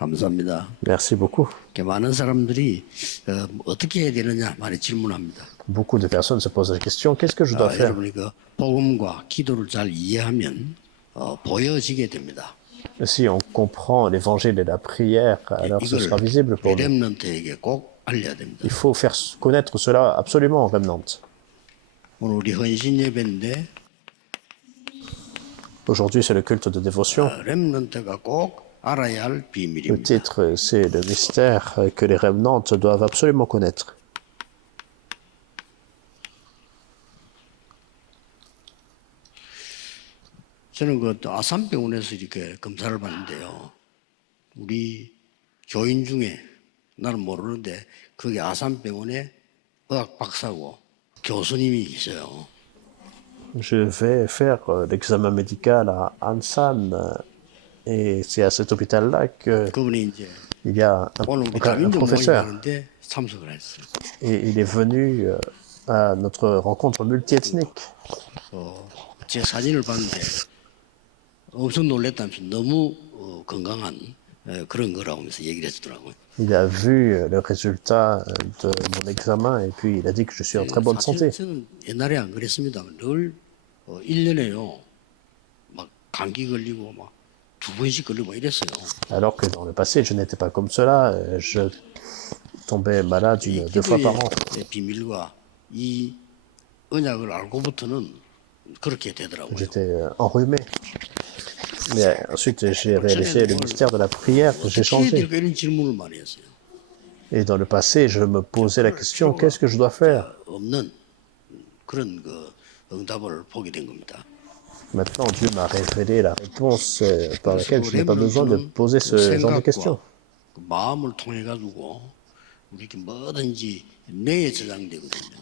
감사합니다. Merci beaucoup. 이렇게 많은 사람들이 어떻게 해야 되느냐 많이 질문합니다. Beaucoup de personnes se posent la question, qu'est-ce que je dois faire? 여러분이 그 복음과 기도를 잘 이해하면 보여지게 됩니다. Si on comprend l'évangile et la prière, alors ce sera visible pour nous. 렘넌트에게 꼭 알려야 됩니다. Il faut faire connaître cela absolument au remnant. 오늘 우리 헌신 예배인데 Aujourd'hui, c'est le culte de dévotion. 렘넌트가 꼭 알아야 할 Le 비밀입니다. titre, c'est le mystère que les remnants doivent absolument connaître. 저는 그 아산병원에서 이렇게 검사를 받는데요. 우리 교인 중에 나는 모르는데 그게 아산병원의 의학 박사고 교수님이 계셔요. Je vais faire l'examen médical à Ansan et c'est à cet hôpital-là qu'il 그분이 이제 y a 오늘 우리 un 다민족 모임 professeur 하는데 참석을 했어요. et il est venu à notre rencontre multiethnique. 제 사진을 봤는데 엄청 놀랬다면서 너무 건강한 그런 거라고 하면서 얘기를 해주더라고요. Il a vu le résultat de mon examen et puis il a dit que je suis en très bonne santé. 저는 옛날에 안 그랬습니다만 늘 1년에요. 막 감기 걸리고 막 2번씩 걸리고 이랬어요. Alors que dans le passé, je n'étais pas comme cela. Je tombais malade deux fois par an. 비밀과 이 언약을 알고부터는 그렇게 되더라고요. J'étais enrhumé. Mais ensuite, j'ai réalisé le mystère de la prière, j'ai changé. 이런 질문을 많이 했어요. Et dans le passé, je me posais la question, qu'est-ce que je dois faire? 없는 그런 그 응답을 보게 된 겁니다. Maintenant, Dieu m'a révélé la réponse par laquelle je n'ai pas besoin de poser ce genre de questions. 그 마음을 통해 가지고 우리에게 뭐든지 뇌에 저장되거든요.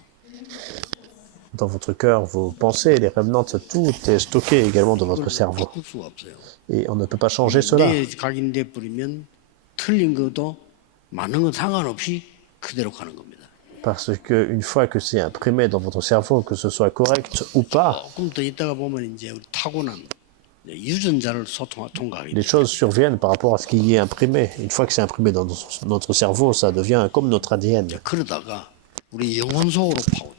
Dans votre cœur, vos pensées, les remnants, tout est stocké également dans votre cerveau. 바꿀 수가 없어요. Et on ne peut pas changer cela. 뇌에 각인돼 버리면 틀린 것도 많은 건 상관없이 그대로 가는 겁니다. Parce qu'une fois que c'est imprimé dans votre cerveau, que ce soit correct ou pas, 조금 더 있다가 보면 이제 우리 타고난 유전자를 통과하게 les choses surviennent par rapport à ce qui est imprimé. Une fois que c'est imprimé dans notre cerveau, ça devient comme notre ADN. 그러다가 우리 영혼 속으로 파고든다.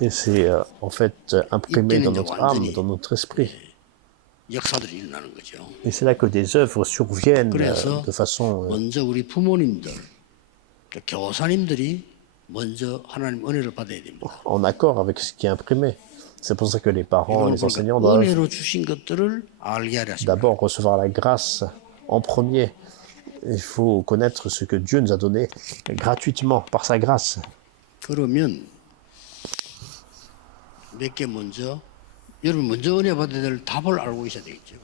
Et c'est en fait imprimé dans notre âme, dans notre esprit. 역사들이 일어나는 거죠. Et c'est là que des œuvres surviennent 그래서 de façon... 먼저 우리 부모님들, 교사님들이 먼저 하나님 은혜를 받아야 됩니다. en accord avec ce qui est imprimé. C'est pour ça que les parents, les enseignants doivent 은혜로 주신 것들을 알게 하려 하십니다. d'abord recevoir la grâce en premier. Il faut connaître ce que Dieu nous a donné gratuitement, par sa grâce. 그러면 몇 개 먼저 여러분 먼저 은혜 받아야 될 답을 알고 있어야 되겠죠.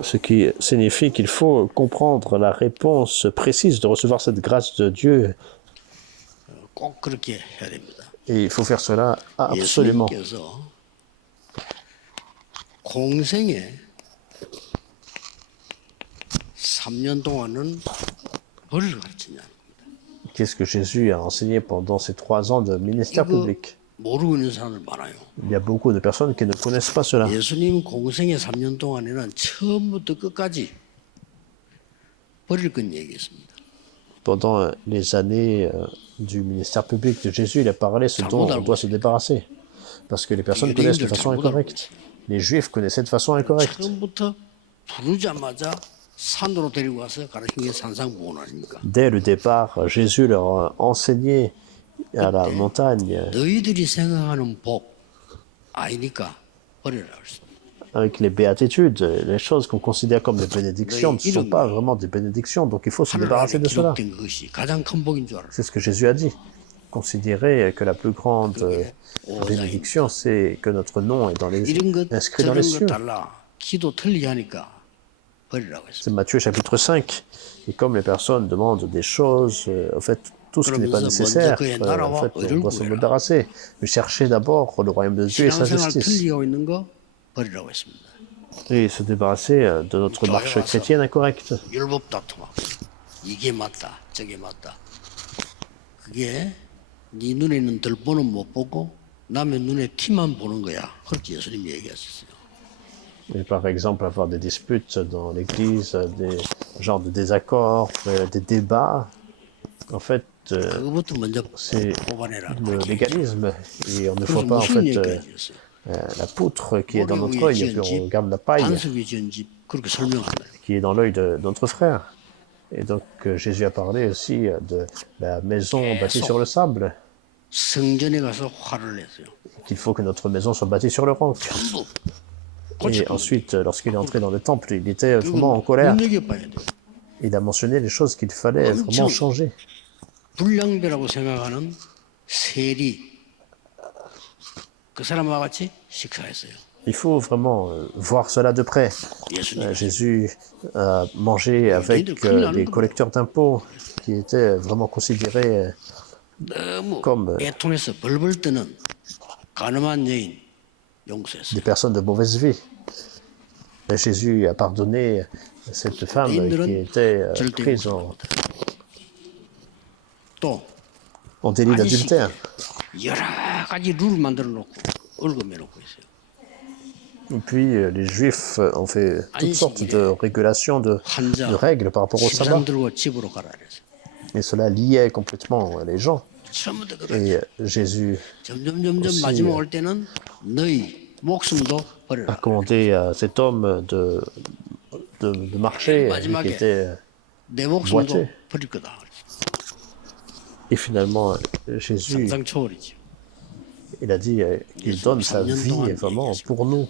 Ce qui signifie qu'il faut comprendre la réponse précise de recevoir cette grâce de Dieu. 꼭 그렇게 해야 됩니다. Et il faut faire cela absolument. 예수님께서 공생에 3년 동안은 벌을 가르치냐. Qu'est-ce que Jésus a enseigné pendant ces 3 ans de ministère public? 모르고 있는 사람들 많아요. Il y a beaucoup de personnes qui ne connaissent pas cela. 예수님 공생의 3년 동안에는 처음부터 끝까지 버릴 건 얘기했습니다. Pendant les années du ministère public de Jésus, il a parlé ce dont on doit se débarrasser. Parce que les personnes connaissent de façon incorrecte. Les Juifs connaissaient de façon incorrecte. 처음부터 부르자마자 산으로 데리고 가서 가르친 게 산상보훈 아닙니까? Dès le départ, Jésus leur a enseigné à la montagne 너희들이 생각하는 복 아니니까 버리라 그랬습니다. avec les béatitudes. Les choses qu'on considère comme des bénédictions ne sont pas vraiment des bénédictions, donc il faut se 하늘 débarrasser 아래 de cela. 기록된 것이 가장 큰 복인 줄 알아요. C'est ce que Jésus a dit. Considérez que la plus grande bénédiction, c'est que notre nom est 이런 것 inscrit dans les 저런 cieux. 것 달라 기도 틀리게 하니까 버리라고 했습니다. C'est Matthieu chapitre 5. Et comme les personnes demandent des choses, en fait, tout ce qui n'est pas nécessaire, en fait, on doit se débarrasser. Mais cherchez d'abord le royaume de Dieu et sa 신앙생활 justice. 틀리게 하고 있는 거 버리라고 했습니다. Et se débarrasser de notre marche chrétienne incorrecte. 율법 다툼하고 이게 맞다 저게 맞다 그게 네 눈에는 들보는 못 보고 남의 눈에 티만 보는 거야 그렇게 예수님이 얘기하셨어요. Et par exemple, avoir des disputes dans l'Église, des genres de désaccords, des débats, en fait, 그것부터 먼저 c'est 뽑아내라. le légalisme. Et on ne 그래서 voit pas en 무슨 fait 얘기까지 했어요? la poutre qui est dans 모래 notre 위에 œil, et puis 지은 집, on regarde la paille 반석 위에 지은 집 그렇게 설명한다. qui est dans l'œil de notre frère. Et donc Jésus a parlé aussi de la maison bâtie sur le sable, 성전에 가서 화를 냈어요. qu'il faut que notre maison soit bâtie sur le roc. 전부 Et 고치고 ensuite, lorsqu'il est entré dans le temple, il était vraiment en colère. 눈여겨봐야 돼요. Il a mentionné les choses qu'il fallait vraiment changer. 불량배라고 생각하는 세리 그 사람과 같이 식사했어요. Il faut vraiment voir cela de près. 예수님 Jésus a mangé avec les collecteurs d'impôts qui étaient vraiment considérés 너무 comme 애통해서 벌벌 떠는 가늠한 여인 용서했어요. des personnes de mauvaise vie. Et Jésus a pardonné cette femme qui était prise 또 en délit d'adultère. 여러 가지 룰을 만들어 놓고 얽어매 놓고 있어요. Et puis les Juifs ont fait toutes sortes de régulations, de règles par rapport au sabbat. 시간 들고 집으로 가라 그랬어요. Et cela liait complètement les gens. 처음부터 그래. Et Jésus 점점 aussi, 마지막 올 때는 너희 목숨도 a 버려라. commandé à cet homme de marcher, lui qui était 내 목숨도 boiteux. 버릴 거다. Et finalement, Jésus, 상상 초월이죠. il a dit qu'il donne sa vie vraiment pour nous.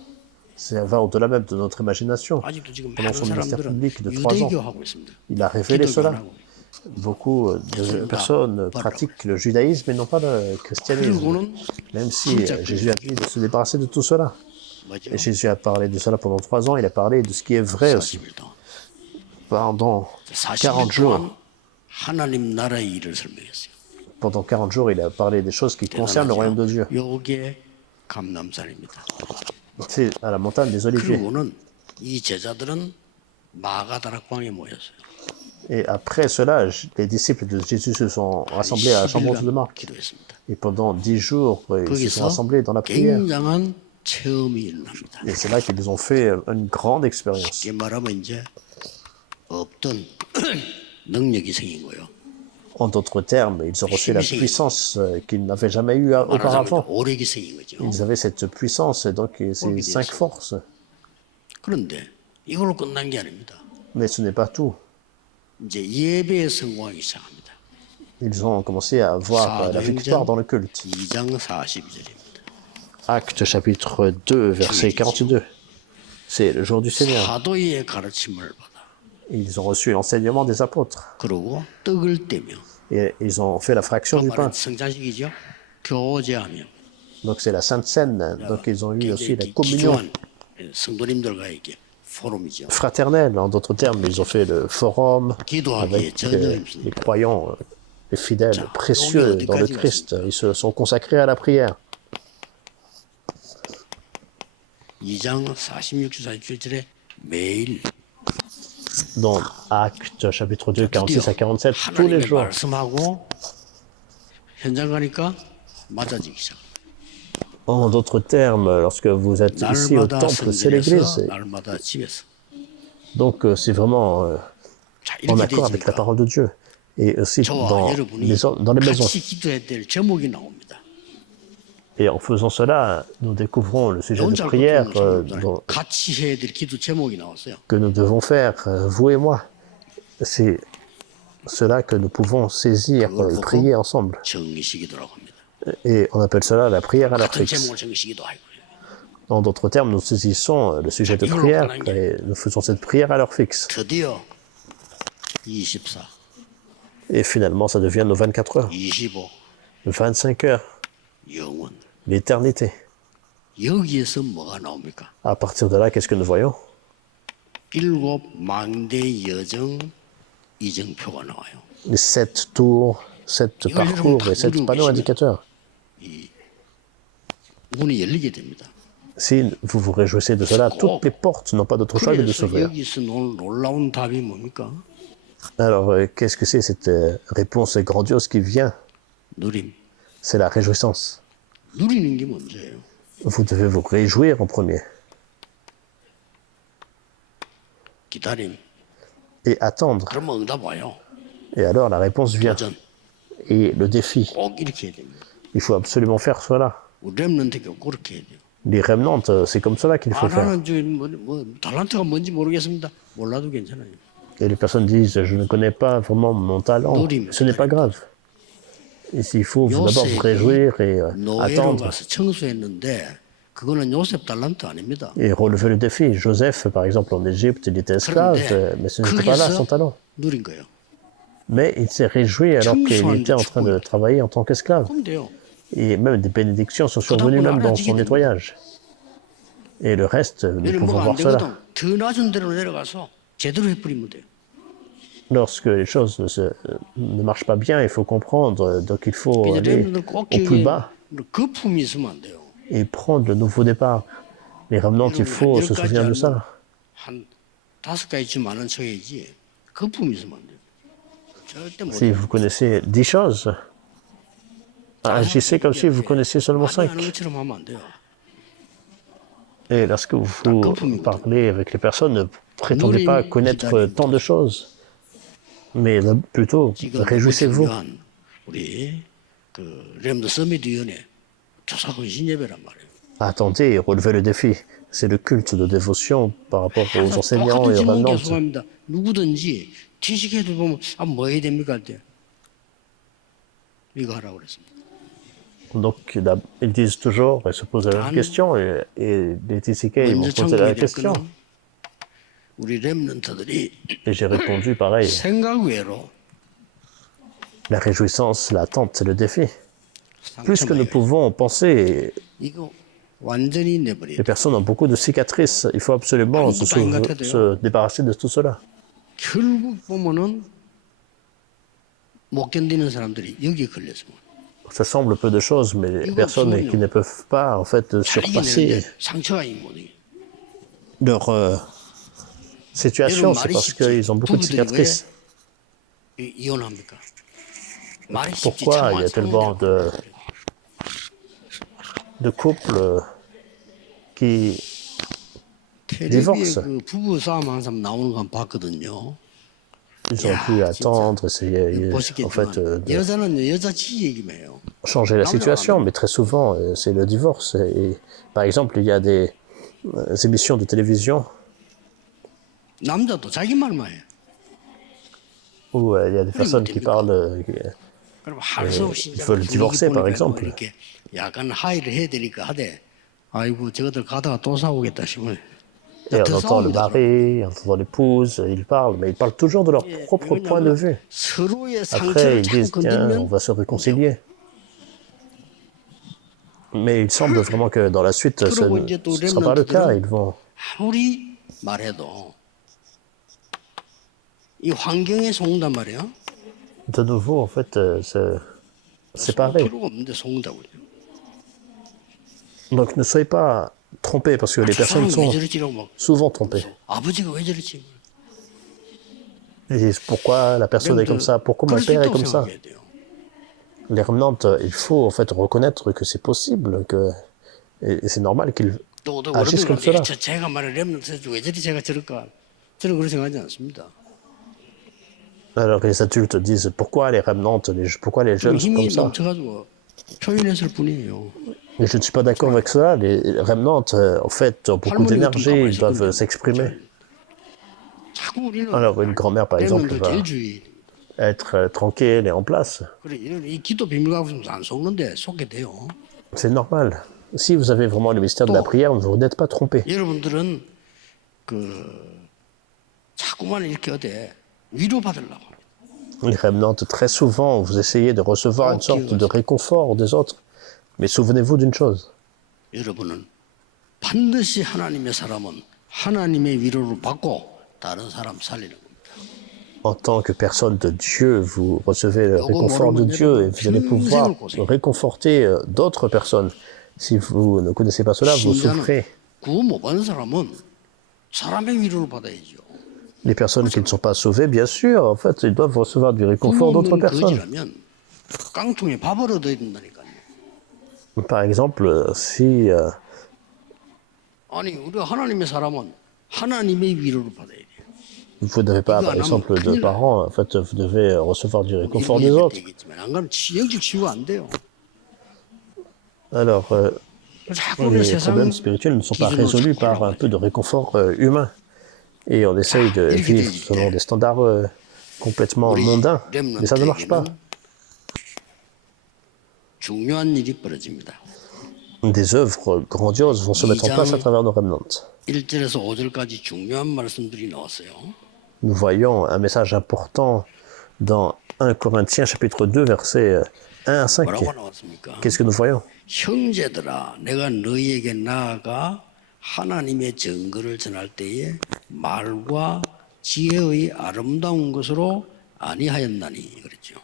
Ça va au-delà même de notre imagination. 아직도 지금 Pendant 많은 son ministère 사람들은 public de 3 ans, 유대교 하고 있습니다. il a révélé 기독교 안 cela. 하고. Beaucoup de personnes pratiquent le judaïsme et non pas le christianisme. 그리고는 Même si Jésus a dit de se débarrasser de tout cela. 뭐죠? Et Jésus a parlé de cela pendant 3 ans, il a parlé de ce qui est vrai aussi. 40일 동안. Pendant 40 40일 jours, 동안 하나님 나라의 일을 설명했어요. pendant 40 jours, il a parlé des choses qui concernent le royaume de Dieu. 요게 감남산입니다. C'est à la montagne des Oliviers. 그리고는 이 제자들은 마가다락방에 모였어요. Et après cela, les disciples de Jésus se sont rassemblés à la chambre de Marc. 기도했습니다. Et pendant 10 jours, ils se sont 거기서 rassemblés dans la prière. 굉장한 체험이 일어납니다. Et c'est là qu'ils ont fait une grande expérience. 이게 말하면 이제 없던 능력이 생긴 거예요. En d'autres termes, ils ont reçu la puissance qu'ils n'avaient jamais eue auparavant. 말하자면 오력이 생긴 거죠. Ils avaient cette puissance et donc ces 5 forces. 그런데 이걸로 끝난 게 아닙니다. Mais ce n'est pas tout. 이제 예배에 성공하기 시작합니다. Ils ont commencé à avoir la victoire dans le culte. 2장 42절입니다. Acte chapitre 2, verset 42. C'est le jour du Seigneur. 사도의 가르침을 받아. Ils ont reçu l'enseignement des apôtres. 그리고 떡을 떼며 Et ils ont fait la fraction du pain. 성찬식이죠. 교제하며 Donc c'est la Sainte Seine. Donc ils ont eu aussi la communion 귀중한 성도님들과 이렇게 포럼이죠. fraternelle. En d'autres termes, ils ont fait le forum 기도하기에 avec 전혀 les 힘씁니다. croyants, les fidèles précieux dans le Christ. Ils se sont consacrés à la prière. 2장 46절 47절에 매일 Dans Acte chapitre 2, 46 à 47, tous les 하나님의 jours. 말씀하고 현장 가니까 맞아지기 시작. En d'autres termes, lorsque vous êtes ici au 날마다 temple, c'est l'église. 성전에서 날마다 집에서. Donc c'est vraiment 자, en 이렇게 accord avec la 되니까 parole de Dieu. Et aussi 저와 dans 여러분이 les maisons. 같이 기도해야 될 제목이 나옵니다. Et en faisant cela, nous découvrons le sujet de prière 같이 해야 될 기도 제목이 나왔어요. que nous devons faire, vous et moi. C'est cela que nous pouvons saisir, prier ensemble. 정의식이라고 합니다. Et on appelle cela la prière à l'heure 같은 fixe. 제목을 정의식이도 하고요. En d'autres termes, nous saisissons le sujet de prière et nous faisons cette prière à l'heure fixe. 드디어 24, Et finalement, ça devient nos 24 heures, 25, 25 heures, 영원. l'éternité. 여기에서 뭐가 나옵니까? À partir de là, qu'est-ce que nous voyons? 7 망대 여정 이정표가 나와요. Les 7 tours, 7 parcours et 7 panneaux indicateurs. 문이 열리게 됩니다. Si vous vous réjouissez de cela, toutes les portes n'ont pas d'autre choix que de 그래서 s'ouvrir. 여기서 놀라운 답이 뭡니까? Alors, qu'est-ce que c'est cette réponse grandiose qui vient? 누림. C'est la réjouissance. 누리는 게 먼저예요. Vous devez vous réjouir en premier. 기다림. et attendre. 그러면 응답 와요. Et alors la réponse vient. 도전. Et le défi, 꼭 이렇게 해야 됩니다. il faut absolument faire cela. 우리 렘넌트 교육 그렇게 해야 돼요. Les remnants, c'est comme cela qu'il faut faire. 나는 지금 달란트가 뭔지 모르겠습니다. 몰라도 괜찮아요. Et les personnes disent, je ne connais pas vraiment mon talent. Ce n'est pas grave. Ici, il faut d'abord vous réjouir et 노예로 attendre 가서 청소했는데 그거는 요셉 달란트 아닙니다. et relever le défi. Joseph, par exemple, en Égypte, il était esclave, mais ce n'était pas là son talent. 누린 거예요. Mais il s'est réjoui alors qu'il était en train de travailler en tant qu'esclave. 그럼 돼요. Et même des bénédictions sont survenues même dans son nettoyage. Et le reste, nous 얘는 pouvons 뭐가 안 voir cela. 되거든. 더 낮은 데로 내려가서 제대로 해버리면 돼요. Lorsque les choses ne marchent pas bien, il faut comprendre. Donc il faut 이제 aller 렘넌트는 꼭 au plus 기억에 bas 거품이 있으면 안 돼요. et prendre le nouveau départ. Les remnants, il faut se souvenir de ça. 한 5가지쯤 아는 척이지 거품이 있으면 안 돼요. 절대 못 Si vous connaissez 10 choses, agissez comme si vous connaissiez seulement 아는 5. 것처럼 하면 안 돼요. Et lorsque vous parlez avec les personnes, ne prétendez pas connaître tant de choses. Mais plutôt, 지금 réjouissez-vous. 중요한 우리 그 렘더 서밋 위원회 조사 헌신 예배란 말이에요. Attendez et relevez le défi. C'est le culte de dévotion par rapport aux enseignants et aux 질문 remnants. 계속 합니다. 누구든지 지식해도 보면 뭐 해야 됩니까 할 때. 이거 하라고 그랬습니다. Donc, ils disent toujours, ils se posent la même question, et les TCK, ils vont 먼저 poser la 참고해야 même 될 question. 거는 우리 렘넌트들이 Et j'ai répondu pareil. 생각 외로 La réjouissance, l'attente, c'est le défi. Plus que nous 상처 pouvons penser, 이거 완전히 내버려. les personnes ont beaucoup de cicatrices. Il faut absolument se débarrasser de tout cela. 결국 보면은 못 견디는 사람들이 여기에 걸려서 Ça semble peu de choses, mais les personnes qui ne peuvent pas, en fait, 잘 surpasser 이기는데 상처가 못해. leur situation, c'est parce qu'ils ont beaucoup de cicatrices. 이혼합니까? 말이 쉽지 Pourquoi 참 il y a 많- tellement de couples qui 텔레비에 divorce. 그 부부 싸움 항상 나오는 거 봤거든요. ils ont pu attendre, essayer, en 보시겠지만 fait, de 여자는 여자 지 얘기만 해요. changer la situation, mais très souvent, c'est le divorce. Et, par exemple, il y a des émissions de télévision 남자도 자기 말만 해. où il y a des personnes qui parlent, 그럼 할 수 없이 il faut le divorcer, par exemple. 이렇게 약간 하이를 해야 되니까 하되 아이고 저것들 가다가 또 싸우겠다 싶으면 Et on 더 entend le 싸웁니다. mari, on entend l'épouse, ils parlent, mais ils parlent toujours de leur propre point de vue. 서로의 Après, 상처를 ils 자꾸 disent, tiens, on 건들면 va se réconcilier. Mais il semble vraiment que dans la suite, ce ne sera pas le cas. Ils vont 아무리 말해도 이 환경에 속는단 말이야. de nouveau, en fait, se séparer. 필요가 없는데 속는다고요. Donc ne soyez pas trompés, parce que les 저 personnes 사람 왜 sont 저러지라고 막 souvent trompées. 아버지가 왜 저러지? Ils disent, pourquoi la personne est comme ça? Pourquoi mon 그럴 수 père est 있다고 comme ça? 생각해야 돼요. Les remnants, il faut en fait reconnaître que c'est possible, et c'est normal qu'ils 또 agissent comme cela. 제가 말해 렘넌트 왜 저리 제가 저럴까? 저는 그렇게 생각하지 않습니다. Alors les adultes disent, pourquoi les remnants, pourquoi les jeunes sont 힘이 comme ça? 넘쳐가지고 표현했을 뿐이에요. Et je ne suis pas d'accord avec cela. Les remnants, en fait, ont beaucoup d'énergie, ils doivent s'exprimer. 자꾸 우리는 Alors une grand-mère, par exemple, 렘넌트 va 제일주의. être tranquille et en place. 그래 이 기도 비밀가 없으면 안 속는데 속게 돼요. C'est normal. Si vous avez vraiment le mystère de la prière, vous n'êtes pas trompé. 여러분들은 자꾸만 이렇게 어때 위로 받으려고. Les remnants, très souvent, vous essayez de recevoir une sorte de réconfort des autres. Mais souvenez-vous d'une chose. 여러분은 반드시 하나님의 사람은 하나님의 위로를 받고 다른 사람 살리는 겁니다. En tant que personne de Dieu, vous recevez le réconfort de Dieu et vous allez pouvoir réconforter d'autres personnes. Si vous ne connaissez pas cela, vous souffrez. 구원 못 받는 사람은 사람의 위로를 받아야죠. Les personnes qui ne sont pas sauvées, bien sûr, en fait, ils doivent recevoir du réconfort 구원 d'autres 없는 personnes. 거지라면 깡통에 밥을 얻어야 된다니까요. Par exemple, si 아니 우리가 하나님의 사람은 하나님의 위로를 받아야 돼요. Vous n'avez pas, par exemple, de parents, en fait, vous devez recevoir du réconfort des autres. 되겠지만 안 그러면 영적 치유가 안 돼요. Alors, 자꾸 우리가 les 세상 problèmes spirituels ne sont pas 기준으로 résolus 자꾸 par un peu de réconfort humain. Et on essaye de 이렇게 vivre 되질 selon 때 des standards complètement 우리 mondains. Mais ça ne marche pas. 렘넌트에게는 중요한 일이 벌어집니다. Des œuvres grandioses vont se mettre en place à travers nos remnants. 1절에서 5절까지 중요한 말씀들이 나왔어요. Nous voyons un message important dans 1 Corinthiens chapitre 2 versets 1 à 5. 뭐라고 나왔습니까? Qu'est-ce que nous voyons? 형제들아 내가 너희에게 나아가 하나님의 증거를 전할 때에 말과 지혜의 아름다운 것으로 아니하였나니 그랬죠.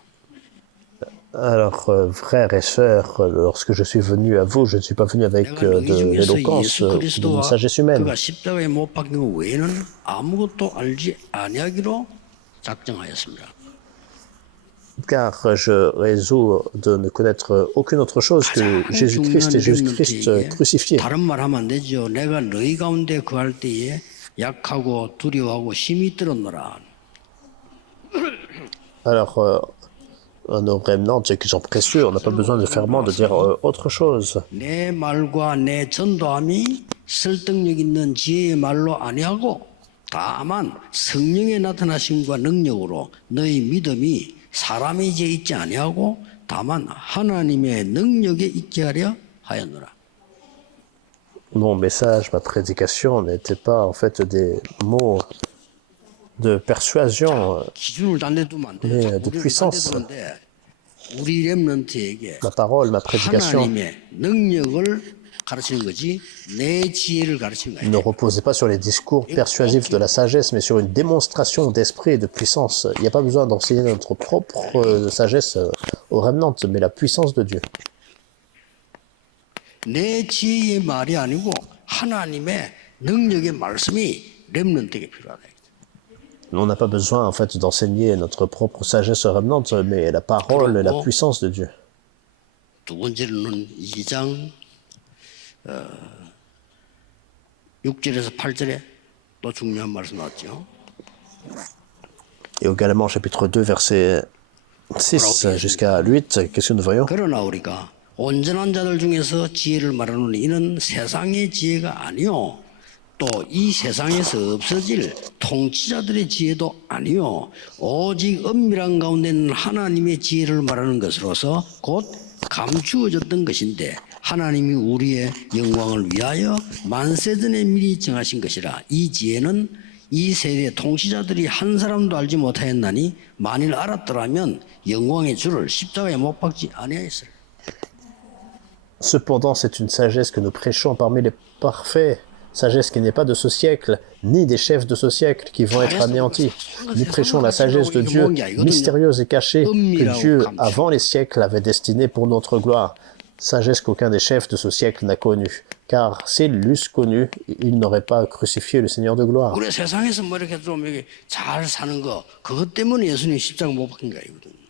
Alors, frères et sœurs, lorsque je suis venu à vous, je ne suis pas venu avec 내가 너희 de 중에서 l'éloquence, 예수 d'une 그리스도와 sagesse humaine. 그가 십자가에 못 박힌 것 외에는 아무것도 알지 아니하기로 작정하였습니다. Car je résous de ne connaître aucune autre chose que Jésus-Christ et Jésus-Christ crucifié. 다른 말 하면 안 되죠. 내가 너희 가운데 거할 때에 약하고 두려워하고 힘이 들었노라. Alors, nos remnants qui sont précieux, on n'a pas besoin de ferment de dire autre chose. 내 말과 내 전도함이 설득력 있는 지혜의 말로 아니하고 다만 성령의 나타나심과 능력으로 너희 믿음이 사람의 지혜에 있지 아니하고 다만 하나님의 능력에 있게 하려 하였노라. Mon message, ma prédication n'était pas en fait des mots de persuasion, 기준을 딴 데 두면 안 mais 돼요. de puissance. 우리 렘넌트에게 Ma parole, ma prédication 하나님의 능력을 가르치는 거지 내 지혜를 가르치는 거예요. ne reposait pas sur les discours persuasifs de la sagesse, mais sur une démonstration d'esprit et de puissance. Il n'y a pas besoin d'enseigner notre propre sagesse aux remnants, mais la puissance de Dieu. 내 지혜의 말이 아니고 하나님의 능력의 말씀이 렘넌트에게 필요하다. On n'a pas besoin en fait d'enseigner notre propre sagesse aux remnants, mais la parole et la puissance de Dieu. 두 번째로는 2장 6절에서 8절에 또 중요한 말씀 나왔죠. Et également chapitre 2, verset 6 jusqu'à 8, qu'est-ce que nous voyons? 그러나 우리가 온전한 자들 중에서 지혜를 말하노니 이는 세상의 지혜가 아니요 또 이 세상에서 없어질 통치자들의 지혜도 아니요 오직 은밀한 가운데 있는 하나님의 지혜를 말하는 것으로서 곧 감추어졌던 것인데 하나님이 우리의 영광을 위하여 만세전에 미리 정하신 것이라. 이 지혜는 이 세대 통치자들이 한 사람도 알지 못하였나니 만일 알았더라면 영광의 주를 십자가에 못 박지 아니하였으리. Cependant, c'est une sagesse que nous prêchons parmi les parfaits, sagesse qui n'est pas de ce siècle, ni des chefs de ce siècle qui vont être anéantis. Nous prêchons la sagesse de Dieu, mystérieuse et cachée, que Dieu, avant les siècles, avait destinée pour notre gloire. Sagesse qu'aucun des chefs de ce siècle n'a connue. Car s'ils l'eussent connue, ils n'auraient pas crucifié le Seigneur de gloire. 우리 세상에서 뭐 이렇게 좀 이렇게 잘 사는 거 그것 때문에 예수님 십자가 못 박힌 거야 이거든.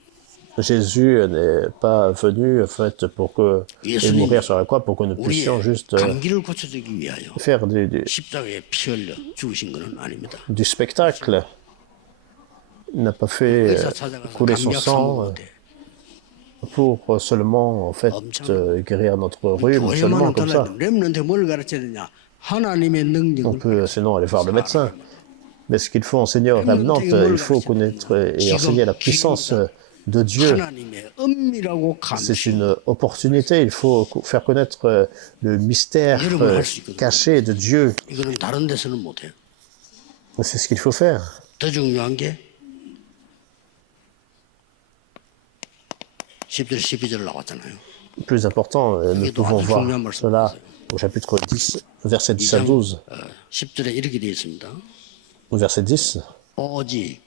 Jésus n'est pas venu en fait pour que et mourir sur la croix pour que nous puissions juste 감기를 고쳐주기 위하여 faire 십자가에 피 흘려 죽으신 것은 아닙니다. du spectacle. Il n'a pas fait couler son sang pour seulement en fait guérir notre rhume seulement comme ça. 렘넌트에 뭘 가르쳐야 되냐? 하나님의 On 능력을 peut sinon aller voir le médecin. Mais ce qu'il faut enseigner aux remnants, il faut connaître et enseigner la puissance de Dieu. 하나님의 은밀하고 C'est 감시. une opportunité, il faut faire connaître le mystère caché de Dieu. 이거는 다른 데서는 못해요. C'est ce qu'il faut faire. 더 중요한 게 10절 12절 나왔잖아요. Plus important, nous pouvons voir cela au chapitre 10, verset 10 à 12. 10절에 이렇게 되어 있습니다. Au verset 10, 오직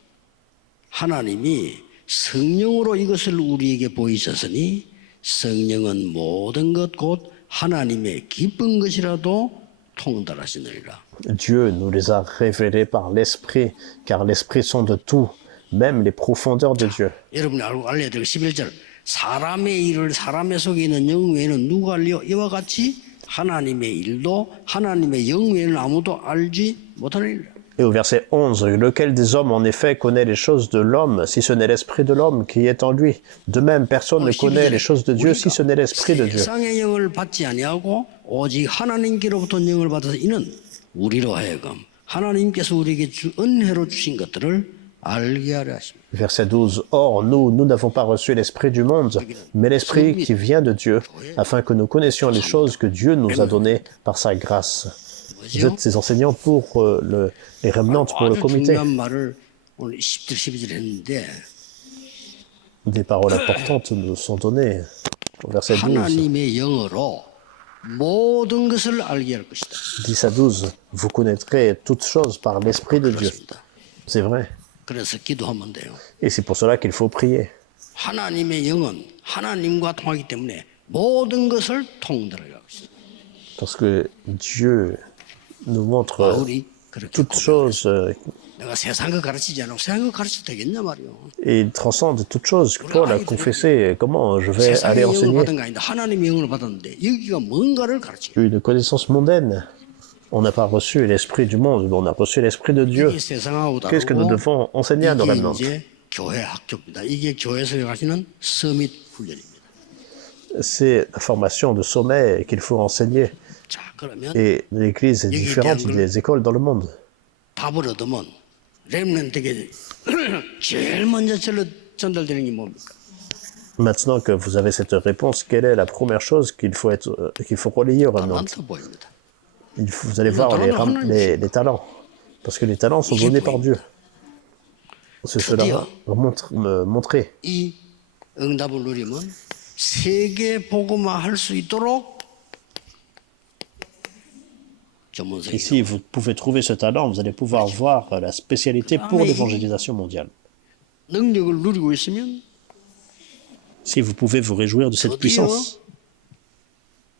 하나님이 성령으로 이것을 우리에게 보이셨으니 성령은 모든 것 곧 하나님의 기쁜 것이라도 통달하시느니라. Dieu nous les a révélés par l'Esprit, car l'Esprit sont de tout, même les profondeurs de Dieu. 여러분이 알아야 될 11절 사람의 일을 사람의 속에 있는 영 외에는 누가 알리요? 이와 같이 하나님의 일도 하나님의 영 외에는 아무도 알지 못하느니라. Et au verset 11, lequel des hommes en effet connaît les choses de l'homme si ce n'est l'esprit de l'homme qui est en lui? De même, personne ne connaît les choses de Dieu si ce n'est l'esprit de Dieu. 세상의 영을 받지 아니하고 오직 하나님께로부터 영을 받아서 이는 우리로 하여금 하나님께서 우리에게 은혜로 주신 것들을 알게 하려 하십니다. Verset 12, or nous n'avons pas reçu l'esprit du monde, mais l'esprit qui vient de Dieu, afin que nous connaissions les choses que Dieu nous a données par sa grâce. Vous êtes ces enseignants pour les remnants, pour le 아주 comité. 중요한 말을 오늘 10절 12절 했는데 Des paroles importantes nous sont données au verset 12. 하나님의 영으로 모든 것을 알게 할 것이다. 10 à 12, vous connaîtrez toutes choses par l'esprit de Dieu. 그렇습니다. C'est vrai. 그래서 기도하면 돼요. Et c'est pour cela qu'il faut prier. 하나님의 영은 하나님과 통하기 때문에 모든 것을 통달하게 하고 있습니다. Parce que Dieu nous montre 바울이 그렇게 toutes 고백을 choses 내가 세상 거 가르치지 않고 세상 거 가르쳐도 되겠냐 말이요. et il transcende toutes choses. Paul a confessé comment je vais 세상의 aller 영을 enseigner 받은 거 아닌데 하나님의 영을 받았는데 여기가 뭔가를 가르치고 une connaissance mondaine. On n'a pas reçu l'esprit du monde, mais on a reçu l'esprit de Dieu. 이게 세상하고 Qu'est-ce que nous 다르고 devons enseigner à nos 이게 remnants? 이제 교회 학교입니다. 이게 교회에서 가르치는 서밋 훈련입니다. C'est la formation de sommet qu'il faut enseigner. 자 그러면 Et l'Église est différente des écoles dans le monde. 답을 얻으면 렘넌트에게 제일 먼저 전달되는 게 뭡니까? Maintenant que vous avez cette réponse, quelle est la première chose qu'il faut relayer aux remnants? talent 보입니다. Vous allez voir les talents. Parce que les talents sont donnés par Dieu. C'est cela va montrer. 이 응답을 누리면 세계 복음화 할 수 있도록 Et si vous pouvez trouver ce talent, vous allez pouvoir voir la spécialité pour l'évangélisation mondiale. 능력을 누리고 있으면 Si vous pouvez vous réjouir de cette puissance,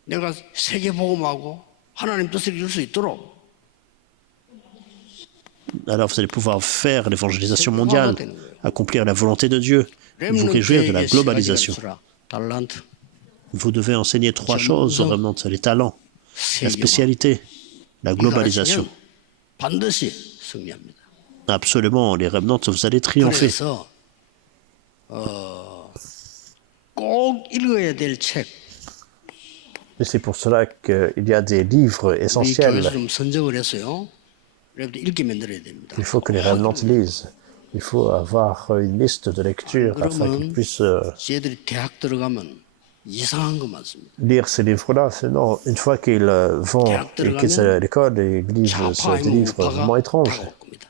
내가 세계 복음하고 하나님 뜻을 이룰 수 있도록 alors vous allez pouvoir faire l'évangélisation mondiale, accomplir la volonté de Dieu, vous réjouir de la globalisation. 달란트, Vous devez enseigner trois choses aux remnants, les talents, la spécialité, la globalisation. 반드시 승리합니다. Absolument, les remnants, vous allez triompher. 그래서 꼭 읽어야 될 책. Et c'est pour cela qu'il y a des livres 우리 essentiels. 교회에서 좀 선정을 했어요. 여러분들 읽게 만들어야 됩니다. Il faut que les remnants lisent. Il faut avoir une liste de lecture afin qu'ils puissent 쟤들이 대학 들어가면 이상한 거 많습니다. lire ces livres-là. Sinon, une fois qu'ils vont ils quittent l'école et ils lisent des livres vraiment étranges. 다가올 겁니다.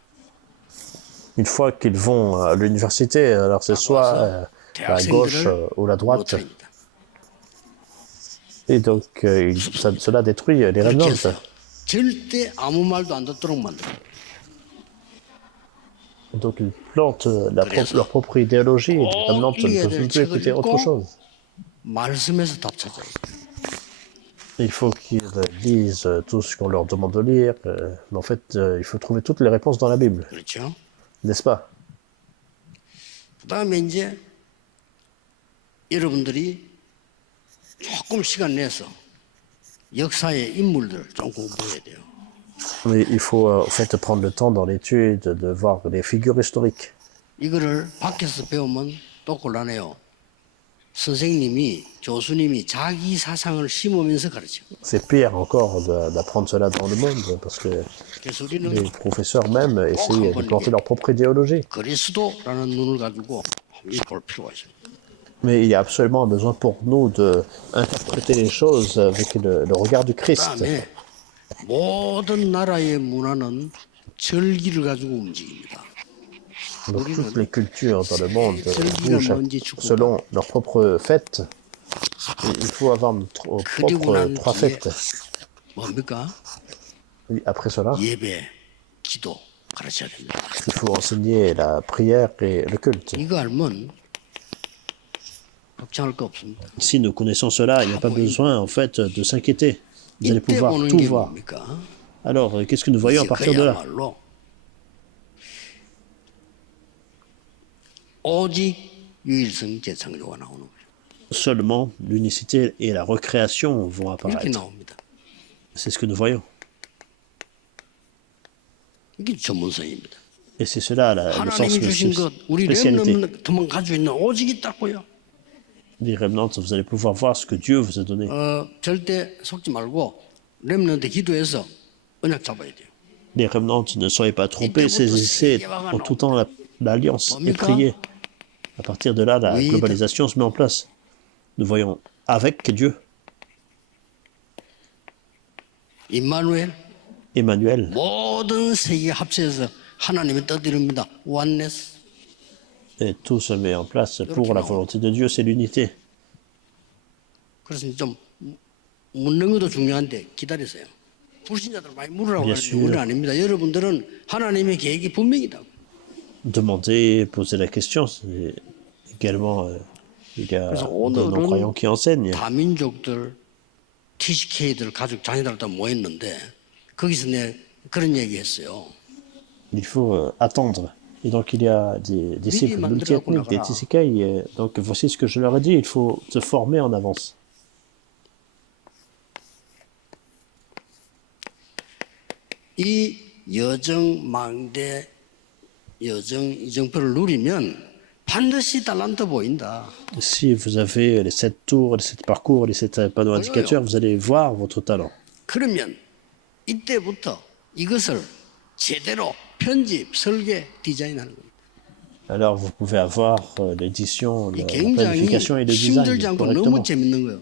Une fois qu'ils vont à l'université, alors c'est soit la gauche ou la droite. 못합니다. Et donc, cela détruit les 그렇게 remnants. 해서 절대 아무 말도 안 듣도록 만들어요. Donc, ils plantent leur propre idéologie. Et les remnants ne peuvent plus écouter autre chose. 말씀에서 답 찾아요. Il faut qu'ils lisent tout ce qu'on leur demande de lire. Mais en fait, il faut trouver toutes les réponses dans la Bible. 그렇죠? N'est-ce pas? 그다음에 이제 여러분들이 조금 시간 내서 역사의 인물들 좀 공부해야 돼요. Mais il faut en fait prendre le temps dans l'étude de voir les figures historiques. 이거를 밖에서 배우면 또 곤란해요. 선생님이 교수님이 자기 사상을 심으면서 가르쳐요. C'est pire encore d'apprendre cela dans le monde parce que 그래서 우리는 les professeurs même essayent de planter leur propre idéologie. 그리스도라는 눈을 가지고 볼 필요가 있어요. Mais il y a absolument besoin pour nous d'interpréter les choses avec le regard du Christ. 그다음에 모든 나라의 문화는 절기를 가지고 움직입니다. Donc, toutes les cultures dans le monde bougent selon leurs propres fêtes. Et il faut avoir nos propres trois fêtes. 뭡니까? Et après cela, 예배, 기도 가르쳐야 됩니다. il faut enseigner la prière et le culte. 이거 알면 걱정할 거 없습니다. Si nous connaissons cela, il n'y a pas besoin en fait de s'inquiéter. Vous allez 이때 pouvoir 보는 tout 게 voir. 뭡니까? Alors, qu'est-ce que nous voyons à partir de là? 그야말로 오직 유일성 재창조가 나오는 거죠. Seulement l'unicité et la recréation vont 이렇게 apparaître. 나옵니다. C'est ce que nous voyons. 이게 전문성입니다. Et c'est cela le sens 하나님이 de 주신 것 우리 spécialité. 렘넌트만 가지고 있는 오직 있다고요. Les remnants, vous allez pouvoir voir ce que Dieu vous a donné. 절대 속지 말고 렘넌트 기도해서 언약 잡아야 돼요. Les remnants, ne soyez pas trompés, saisissez en tout temps l'alliance et priez. À partir de là, la globalisation se met en place. Nous voyons avec Dieu, 임마누엘 Emmanuel, 모든 세계 합쳐서 하나님의 뜻 이룹니다. 원네스. et tout se met en place pour la volonté de Dieu, c'est l'unité. 그래서 좀 묻는 것도 중요한데 기다리세요. 불신자들 많이 물으라고 하는데 그건 아닙니다. 여러분들은 하나님의 계획이 분명이다. Demander, poser la question, c'est également, il y a 그래서 de non-croyants qui enseignent. 다민족들, TCK들 가족 자녀들 다 모였는데 거기서 내 그런 얘기했어요. Il faut attendre. Et donc il y a des disciples multiethniques, des Tsikai, et donc voici ce que je leur ai dit, il faut se former en avance. 이 여정망대 이정표를 누리면 반드시 달란트 보인다. Si vous avez les 7 tours, les 7 parcours, les 7 panneaux indicateurs, vous allez voir votre talent. 그러면 이때부터 이것을 제대로 편집, 설계, 디자인하는 겁니다. Alors vous pouvez avoir l'édition, la 굉장히 planification et le design 힘들지 않고 correctement. 너무 재밌는 거예요.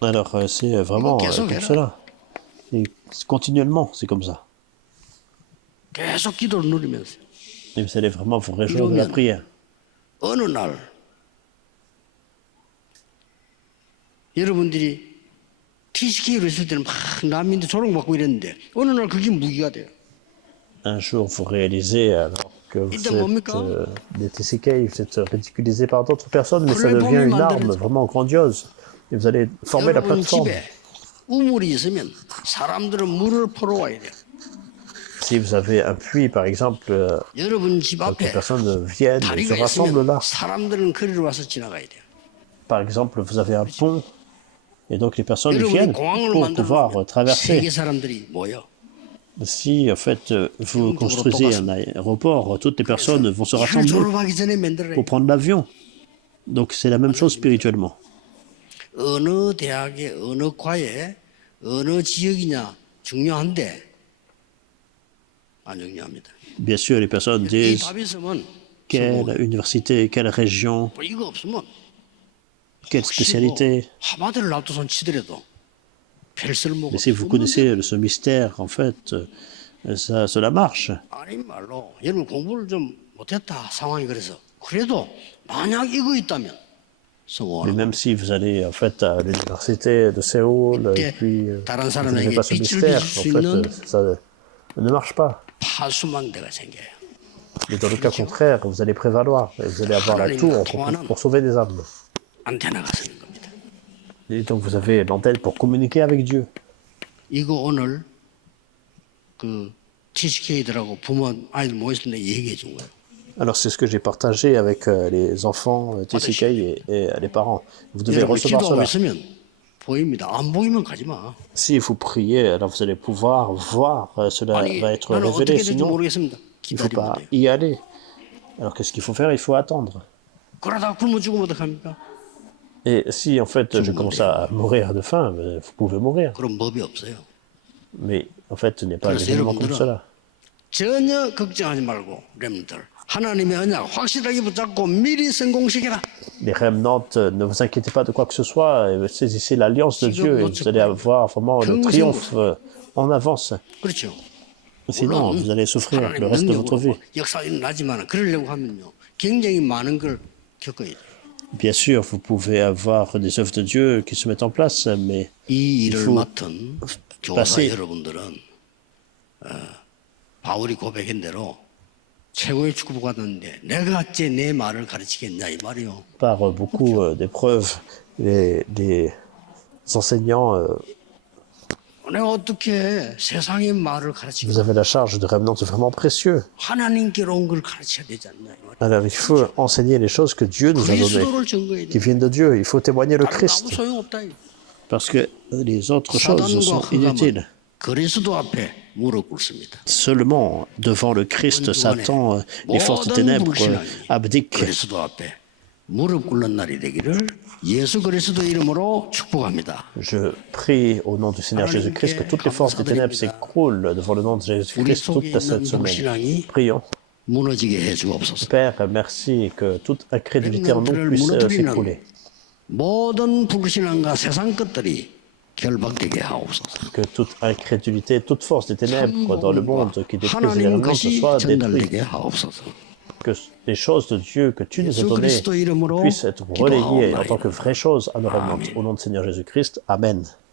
Alors c'est vraiment 계속 comme 해라. cela. Et continuellement, c'est comme ça. 계속 기도를 누리면서 Et vous allez vraiment vous réjouir de la prière. 어느 날 여러분들이 TCK로 있을 때는 막 난민들 조롱받고 이랬는데 어느 날 그게 무기가 돼요. Un jour, vous réalisez alors que vous Item êtes 뭡니까? des TCK, vous êtes ridiculisé par d'autres personnes, mais ça devient une arme vraiment grandiose. Et vous allez former la 여러분 plateforme. 집에 우물이 있으면 사람들은 물을 퍼러 와야 돼요. Si vous avez un puits, par exemple, 여러분 집 les 앞에 personnes viennent et se 다리가 rassemblent 있으면 là. 사람들은 거리로 와서 지나가야 돼요. Par exemple, vous avez un pont, et donc les personnes 여러분이 viennent 공항을 pour pouvoir 만들면 traverser. 세계 사람들이 모여. Si, en fait, vous construisez un aéroport, toutes les personnes vont se 이걸 rassembler 졸업하기 전에 만들어야 pour 돼요. prendre l'avion. Donc c'est la même chose spirituellement. 어느 대학의 어느 과에 어느 지역이냐 중요한데 안 중요합니다. Bien sûr, les personnes 이 disent 답이 있으면 quelle université, quelle région, 뭐 이거 없으면 quelle spécialité. 하바드를 놔둬서 치더라도 별 쓸모가 Mais si vous connaissez ce mystère, en fait, cela marche. 아니 말로 여러분 공부를 좀 못했다 상황이 그래도 만약 이거 있다면 Mais 성공하는 même si vous allez en fait à l'université de Séoul et puis 다른 vous n'avez 사람에게 pas ce 빛을 mystère, 비칠 수 en 있는 fait, ça ne marche pas. 파수망대가 생겨요. Mais dans le cas contraire, vous allez prévaloir et vous allez avoir la tour pour sauver des âmes. 안테나가 서는 겁니다. Et donc vous avez l'antenne pour communiquer avec Dieu. 이거 오늘 그 TCK들하고 부모 아이들 모였을 때 얘기해 준 거예요. Alors c'est ce que j'ai partagé avec les enfants TCK et les parents. Vous devez 여러분 recevoir 기도하고 cela. 있으면 보입니다. 안 보이면 가지 마. Si vous priez, alors vous allez pouvoir voir, cela 아니 va être 나는 révélé, 어떻게 될지 sinon 모르겠습니다. il ne faut 기다리면 pas 돼요. y aller. Alors qu'est-ce qu'il faut faire? Il faut attendre. 그러다 굶어 죽으면 어떡합니까? Et si en fait je commence à mourir de faim, vous pouvez mourir. 그런 법이 없어요. Mais en fait ce n'est pas 그래서 l'événement comme 여러분들은 cela. 전혀 걱정하지 말고 렘들 하나님의 언약 확실하게 붙잡고 미리 성공시켜라. Les remnants, ne vous inquiétez pas de quoi que ce soit, saisissez l'alliance de Dieu et vous allez avoir vraiment le triomphe en avance. 그렇죠. Sinon, vous allez souffrir le reste de votre vie. 역사가 일어나지만 그러려고 하면요 굉장히 많은 걸 겪어야 돼요. Bien sûr, vous pouvez avoir des œuvres de Dieu qui se mettent en place, mais 이 일을 faut 맡은 교사 passer. 여러분들은 바울이 고백한 대로 최고의 축복을 받았는데 내가 어째 내 말을 가르치겠냐 이 말이요. par beaucoup d'épreuves, les enseignants, 내가 어떻게 세상의 말을 vous 가르치겠냐. avez la charge de remnants vraiment précieux. 하나님께로 온 걸 가르쳐야 되지 않냐 이 말이요. Alors il faut enseigner les choses que Dieu nous a données, 그리스도를 증거해야 qui 돼. viennent de Dieu. Il faut témoigner le 다른 아무 Christ, 소용없다. parce que les autres choses sont inutiles. 그리스도 앞에 무릎 꿇습니다. Seulement devant le Christ, Satan, les forces des ténèbres abdiquent. 그리스도 앞에 무릎 꿇는 날이 되기를 예수 그리스도 이름으로 축복합니다. Je prie au nom du Seigneur Jésus-Christ que toutes les forces des ténèbres s'écroulent devant le nom de Jésus-Christ toute cette semaine. Prions. 무너지게 해 주옵소서. Père, merci que toute incrédulité en nous puisse s'écrouler. 모든 불신앙과 세상 것들이 결박되게 하옵소서. Que toute incrédulité, toute force des ténèbres dans le monde qui détruisent les 하나님 événements se 것이 soit 전달되게 détruite. 하옵소서. Que les choses de Dieu que tu nous as 예수 données 그리스도 이름으로 puissent être relayées en tant que 기도하옵나이다. vraies choses à nos remontes. Au nom de Seigneur Jésus-Christ, Amen.